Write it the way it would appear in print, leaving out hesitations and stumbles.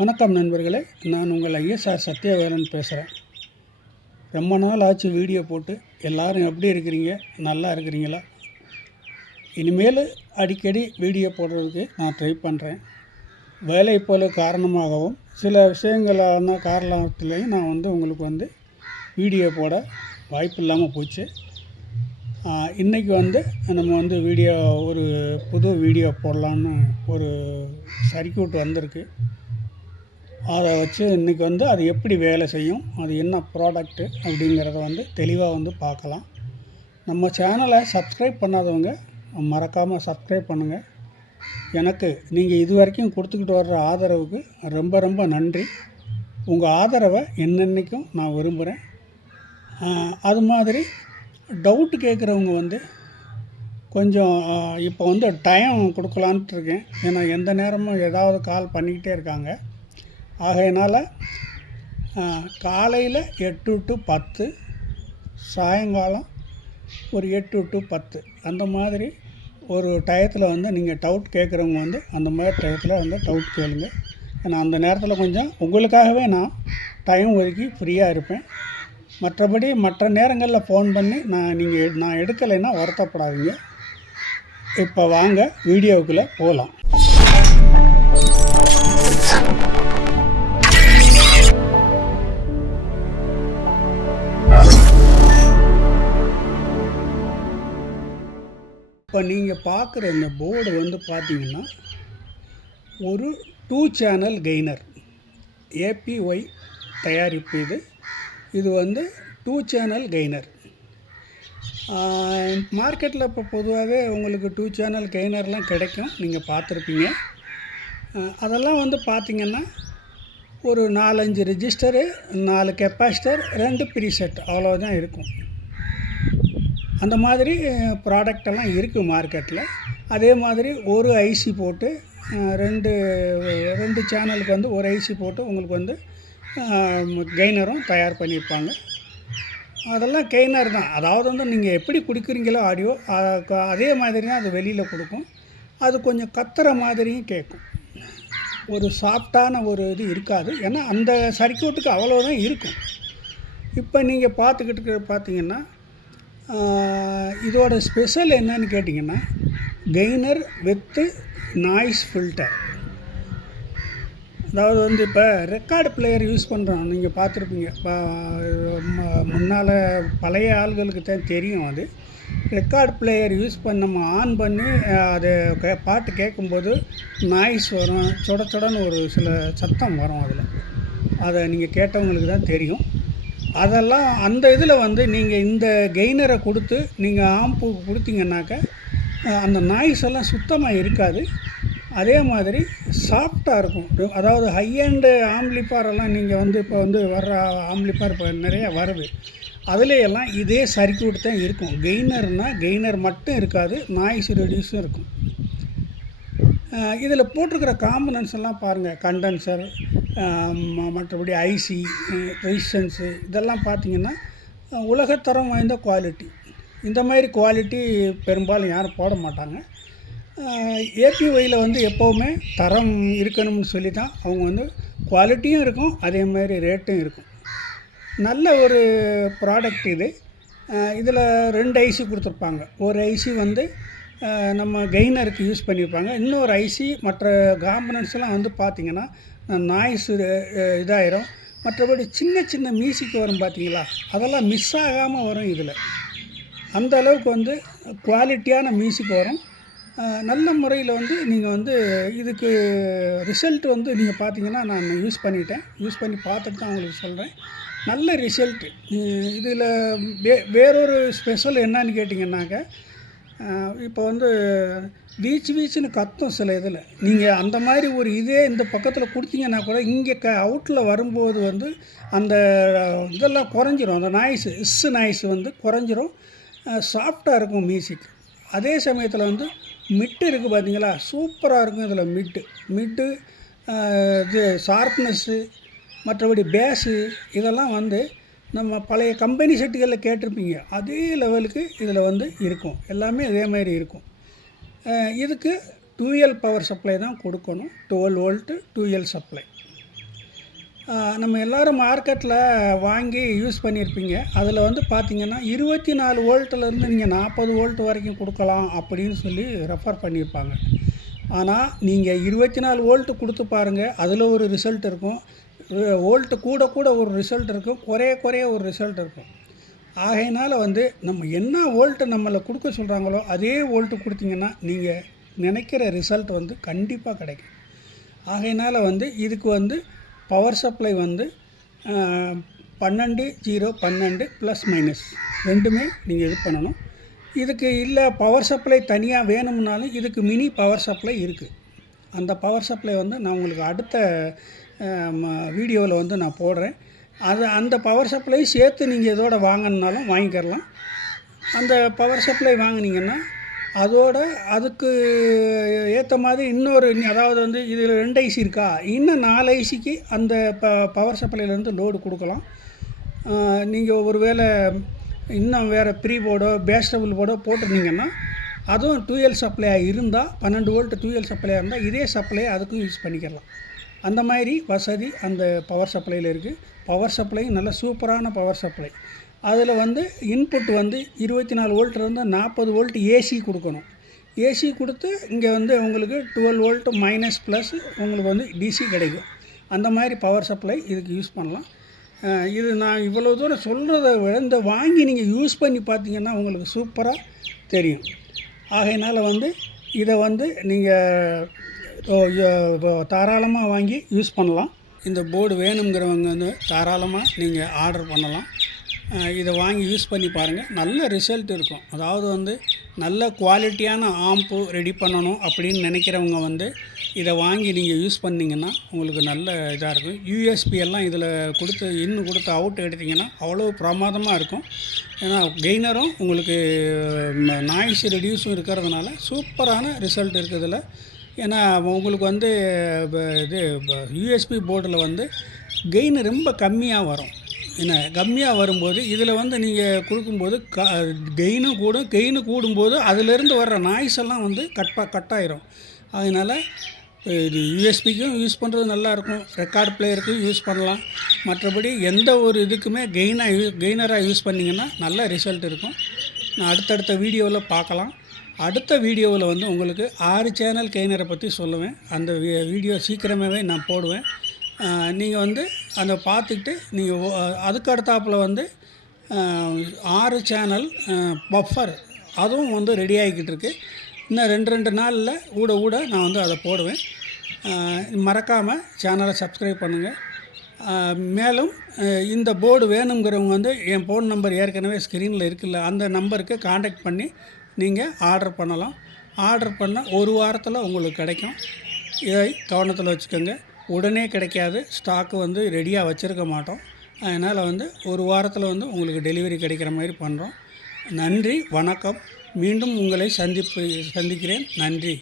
வணக்கம் நண்பர்களே, நான் உங்கள் ஐஎஸ்ஆர் சத்யவேலன் பேசுகிறேன். ரொம்ப நாள் ஆச்சு வீடியோ போட்டு. எல்லோரும் எப்படி இருக்கிறீங்க? நல்லா இருக்கிறீங்களா? இனிமேல் அடிக்கடி வீடியோ போடுறதுக்கு நான் ட்ரை பண்ணுறேன். வேலை போல காரணமாகவும் சில விஷயங்களான காரணத்துலேயும் நான் உங்களுக்கு வீடியோ போட வாய்ப்பு இல்லாமல் போச்சு. இன்றைக்கி நம்ம வீடியோ ஒரு புது வீடியோ போடலான்னு ஒரு சர்க்யூட் வந்திருக்கு. அதை வச்சு இன்றைக்கி அது எப்படி வேலை செய்யும், அது என்ன ப்ராடக்ட்டு அப்படிங்கிறத தெளிவாக பார்க்கலாம். நம்ம சேனலை சப்ஸ்கிரைப் பண்ணாதவங்க மறக்காமல் சப்ஸ்கிரைப் பண்ணுங்கள். எனக்கு நீங்கள் இது வரைக்கும் கொடுத்துக்கிட்டு வர்ற ஆதரவுக்கு ரொம்ப ரொம்ப நன்றி. உங்கள் ஆதரவை என்னென்னைக்கும் நான் விரும்புகிறேன். அது மாதிரி டவுட்டு கேட்குறவங்க கொஞ்சம் இப்போ டைம் கொடுக்கலான்ட்டு இருக்கேன். ஏன்னா எந்த நேரமும் ஏதாவது கால் பண்ணிக்கிட்டே இருக்காங்க. ஆகையினால் காலையில் 8 to 10, சாயங்காலம் ஒரு 8 to 10 அந்த மாதிரி ஒரு டயத்தில் நீங்கள் டவுட் கேட்குறவங்க அந்த மாதிரி டயத்தில் டவுட் கேளுங்க. ஏன்னா அந்த நேரத்தில் கொஞ்சம் உங்களுக்காகவே நான் டைம் ஒதுக்கி ஃப்ரீயாக இருப்பேன். மற்றபடி மற்ற நேரங்களில் ஃபோன் பண்ணி நான் எடுக்கலைன்னா வருத்தப்படாதீங்க. இப்போ வாங்க வீடியோவுக்குள்ளே போகலாம். இப்போ நீங்கள் பார்க்குற இந்த போர்டு பார்த்தீங்கன்னா ஒரு 2 சேனல் கெய்னர் APY தயாரிப்பு. இது 2 சேனல் கெய்னர். மார்க்கெட்டில் இப்போ பொதுவாகவே உங்களுக்கு 2 சேனல் கெய்னர்லாம் கிடைக்கும், நீங்கள் பார்த்துருப்பீங்க. அதெல்லாம் பார்த்திங்கன்னா ஒரு 4-5 ரெஜிஸ்டரு, 4 கெப்பாசிட்டர், 2 ப்ரீசெட் அவ்வளோதான் இருக்கும். அந்த மாதிரி ப்ராடக்டெல்லாம் இருக்குது மார்க்கெட்டில். அதே மாதிரி ஒரு ஐசி போட்டு ரெண்டு சேனலுக்கு ஒரு ஐசி போட்டு உங்களுக்கு கெய்னரும் தயார் பண்ணியிருப்பாங்க. அதெல்லாம் கெய்னர் தான். அதாவது நீங்கள் எப்படி கொடுக்குறீங்களோ ஆடியோ அதே மாதிரி தான் அது வெளியில் கொடுக்கும். அது கொஞ்சம் கத்துற மாதிரியும் கேட்கும். ஒரு சாஃப்டான ஒரு இது இருக்காது. ஏன்னா அந்த சர்க்யூட்டுக்கு அவ்வளோதான் இருக்கும். இப்போ நீங்கள் பார்த்தீங்கன்னா இதோட ஸ்பெஷல் என்னன்னு கேட்டிங்கன்னா, கெய்னர் வித்து நாய்ஸ் ஃபில்டர். அதாவது இப்போ ரெக்கார்டு பிளேயர் யூஸ் பண்ணுறோம், நீங்கள் பார்த்துருப்பீங்க. முன்னால் பழைய ஆள்களுக்கு தான் தெரியும். அது ரெக்கார்டு பிளேயர் யூஸ் நம்ம ஆன் பண்ணி அது பாட்டு கேட்கும்போது நாய்ஸ் வரும், சொடன்னு ஒரு சில சத்தம் வரும். அதை நீங்கள் கேட்டவங்களுக்கு தான் தெரியும். அதெல்லாம் அந்த இதில் நீங்கள் இந்த கெய்னரை கொடுத்து நீங்கள் ஆம்பு கொடுத்தீங்கன்னாக்க அந்த நாய்ஸ் எல்லாம் சுத்தமாக இருக்காது. அதே மாதிரி சாஃப்டாக இருக்கும். அதாவது ஹை அண்டு ஆம்பிளிஃபையரெல்லாம் நீங்கள் இப்போ வர்ற ஆம்பிளிஃபையர் இப்போ நிறையா வருது. அதுலேயெல்லாம் இதே சர்க்யூட் தான் இருக்கும். கெய்னர் மட்டும் இருக்காது, நாய்ஸ் ரெடியூஸும் இருக்கும். இதில் போட்டிருக்கிற காம்பனன்ட்ஸ் எல்லாம் பாருங்கள். கண்டென்சர், மற்றபடி ஐசி, ரெசிஸ்டன்ஸு, இதெல்லாம் பார்த்திங்கன்னா உலகத்தரம் வாய்ந்த குவாலிட்டி. இந்த மாதிரி குவாலிட்டி பெரும்பாலும் யாரும் போட மாட்டாங்க. APYயில் எப்போவுமே தரம் இருக்கணும்னு சொல்லி தான் அவங்க குவாலிட்டியும் இருக்கும், அதே மாதிரி ரேட்டும் இருக்கும். நல்ல ஒரு ப்ராடக்ட் இது. இதில் 2 ஐசி கொடுத்துருப்பாங்க. ஒரு ஐசி நம்ம கெய்னருக்கு யூஸ் பண்ணியிருப்பாங்க. இன்னொரு ஐசி மற்ற காம்பனன்ட்ஸ்லாம் பார்த்திங்கன்னா நாய்ஸு இதாயிரும். மற்றபடி சின்ன சின்ன மியூசிக் வரும் பார்த்தீங்களா, அதெல்லாம் மிஸ் ஆகாமல் வரும். இதில் அந்த அளவுக்கு குவாலிட்டியான மியூசிக் வரும். நல்ல முறையில் நீங்கள் இதுக்கு ரிசல்ட் நீங்கள் பார்த்தீங்கன்னா, நான் யூஸ் பண்ணி பார்த்துட்டு தான் உங்களுக்கு சொல்கிறேன். நல்ல ரிசல்ட்டு. இதில் வேறொரு ஸ்பெஷல் என்னன்னு கேட்டிங்கன்னாக்க, இப்போ வீச்சுன்னு கத்தும் சில இதில். நீங்கள் அந்த மாதிரி ஒரு இதே இந்த பக்கத்தில் கொடுத்தீங்கன்னா கூட இங்கே அவுட்டில் வரும்போது அந்த இதெல்லாம் குறைஞ்சிரும். அந்த நாய்ஸு நாய்ஸ் குறைஞ்சிரும். சாஃப்டாக இருக்கும் மியூசிக். அதே சமயத்தில் மிட்டு இருக்குது பார்த்தீங்களா, சூப்பராக இருக்கும். இதில் மிட்டு இது ஷார்ப்னஸ்ஸு, மற்றபடி பேஸு, இதெல்லாம் நம்ம பழைய கம்பெனி செட்டுகளில் கேட்டிருப்பீங்க. அதே லெவலுக்கு இதில் இருக்கும். எல்லாமே அதே மாதிரி இருக்கும். இதுக்கு 2L பவர் சப்ளை தான் கொடுக்கணும். 12 வோல்ட்டு 2L சப்ளை. நம்ம எல்லோரும் மார்க்கெட்டில் வாங்கி யூஸ் பண்ணியிருப்பீங்க. அதில் வந்து பார்த்தீங்கன்னா 24 வோல்ட்லேருந்து நீங்கள் 40 வோல்ட் வரைக்கும் கொடுக்கலாம் அப்படின்னு சொல்லி ரெஃபர் பண்ணியிருப்பாங்க. ஆனால் நீங்கள் 24 வோல்ட் கொடுத்து பாருங்கள், அதில் ஒரு ரிசல்ட் இருக்கும். வோல்ட்டு கூட கூட ஒரு ரிசல்ட் இருக்கும், குறைய குறைய ஒரு ரிசல்ட் இருக்கும். ஆகையினால் வந்து நம்ம என்ன வோல்ட்டு நம்மளை கொடுக்க சொல்கிறாங்களோ அதே வோல்ட்டு கொடுத்தீங்கன்னா நீங்கள் நினைக்கிற ரிசல்ட் வந்து கண்டிப்பாக கிடைக்கும். ஆகையினால் வந்து இதுக்கு வந்து பவர் சப்ளை வந்து 12 ப்ளஸ் மைனஸ் ரெண்டுமே நீங்கள் இது பண்ணணும். இதுக்கு இல்லை பவர் சப்ளை தனியாக வேணும்னாலும் இதுக்கு மினி பவர் சப்ளை இருக்குது. அந்த பவர் சப்ளை வந்து நான் உங்களுக்கு அடுத்த வீடியோவில் வந்து நான் போடுறேன். அந்த பவர் சப்ளை சேர்த்து நீங்கள் இதோட வாங்கினாலும் வாங்கிக்கிறலாம். அந்த பவர் சப்ளை வாங்கினீங்கன்னா அதுக்கு ஏற்ற மாதிரி இன்னொரு, அதாவது வந்து இதில் 2 ஐசி இருக்கா, இன்னும் 4 ஐசிக்கு அந்த பவர் சப்ளைலேருந்து லோடு கொடுக்கலாம். நீங்கள் ஒரு வேளை இன்னும் வேறு ப்ரீ போர்டோ பேஸ்டபிள் போர்டோ போட்டிருந்தீங்கன்னா அதுவும் 2L சப்ளையாக இருந்தால் 12 வோல்ட் 2L சப்ளையாக இருந்தால் இதே சப்ளையை அதுக்கும் யூஸ் பண்ணிக்கலாம். அந்த மாதிரி வசதி அந்த பவர் சப்ளையில் இருக்குது. பவர் சப்ளையும் நல்ல சூப்பரான பவர் சப்ளை. அதில் வந்து இன்புட் வந்து 24 வோல்ட்லேருந்து 40 வோல்ட் ஏசி கொடுக்கணும். ஏசி கொடுத்து இங்கே வந்து உங்களுக்கு 12 வோல்ட் மைனஸ் ப்ளஸ் உங்களுக்கு வந்து டிசி கிடைக்கும். அந்த மாதிரி பவர் சப்ளை இதுக்கு யூஸ் பண்ணலாம். இது நான் இவ்வளோ தூரம் சொல்கிறத விட இந்த வாங்கி நீங்கள் யூஸ் பண்ணி பார்த்தீங்கன்னா உங்களுக்கு சூப்பராக தெரியும். ஆகையினால் வந்து இதை வந்து நீங்கள் தாராளமாக வாங்கி யூஸ் பண்ணலாம். இந்த போர்டு வேணுங்கிறவங்க வந்து தாராளமாக நீங்கள் ஆர்டர் பண்ணலாம். இதை வாங்கி யூஸ் பண்ணி பாருங்கள், நல்ல ரிசல்ட் இருக்கும். அதாவது வந்து நல்ல குவாலிட்டியான ஆம்பு ரெடி பண்ணணும் அப்படின்னு நினைக்கிறவங்க வந்து இதை வாங்கி நீங்கள் யூஸ் பண்ணிங்கன்னா உங்களுக்கு நல்ல இதாக இருக்கும். யூஎஸ்பி எல்லாம் இதில் கொடுத்து அவுட் எடுத்திங்கன்னா அவ்வளோ பிரமாதமாக இருக்கும். ஏன்னா கெய்னரும் உங்களுக்கு நாய்ஸ் ரெடியூஸும் இருக்கிறதுனால சூப்பரான ரிசல்ட் இருக்குது இதில். ஏன்னா உங்களுக்கு வந்து இது யூஎஸ்பி போர்டில் வந்து கெயின் ரொம்ப கம்மியாக வரும். ஏன்னா கம்மியாக வரும்போது இதில் வந்து நீங்கள் கொடுக்கும்போது கெயின் கூடும்போது அதிலேருந்து வர்ற நாய்ஸ் எல்லாம் வந்து கட் ஆயிரும். அதனால் இது யூஎஸ்பிக்கும் யூஸ் பண்ணுறது நல்லாயிருக்கும், ரெக்கார்ட் பிளேயருக்கும் யூஸ் பண்ணலாம். மற்றபடி எந்த ஒரு இதுக்குமே கெய்னராக யூஸ் பண்ணிங்கன்னா நல்ல ரிசல்ட் இருக்கும். நான் அடுத்தடுத்த வீடியோவில் பார்க்கலாம். அடுத்த வீடியோவில் வந்து உங்களுக்கு 6 சேனல் கெய்னரை பற்றி சொல்லுவேன். அந்த வீடியோ சீக்கிரமாகவே நான் போடுவேன். நீங்கள் வந்து அதை பார்த்துக்கிட்டு நீங்கள் அதுக்கு அடுத்தாப்பில் வந்து 6 சேனல் பஃபர் அதுவும் வந்து ரெடி ஆகிக்கிட்டு இருக்குது. இன்னும் 2 நாளில் ஊட நான் வந்து அதை போடுவேன். மறக்காமல் சேனலை சப்ஸ்கிரைப் பண்ணுங்கள். மேலும் இந்த போர்டு வேணுங்கிறவங்க வந்து என் ஃபோன் நம்பர் ஏற்கனவே ஸ்க்ரீனில் இருக்குல்ல, அந்த நம்பருக்கு காண்டாக்ட் பண்ணி நீங்கள் ஆர்டர் பண்ணலாம். ஆர்டர் பண்ணால் 1 வாரத்தில் உங்களுக்கு கிடைக்கும். இதை கவனத்தில் வச்சுக்கோங்க. உடனே கிடைக்காது, ஸ்டாக்கு வந்து ரெடியாக வச்சுருக்க மாட்டோம். அதனால் வந்து 1 வாரத்தில் வந்து உங்களுக்கு டெலிவரி கிடைக்கிற மாதிரி பண்ணுறோம். நன்றி, வணக்கம். மீண்டும் உங்களை சந்திக்கிறேன். நன்றி.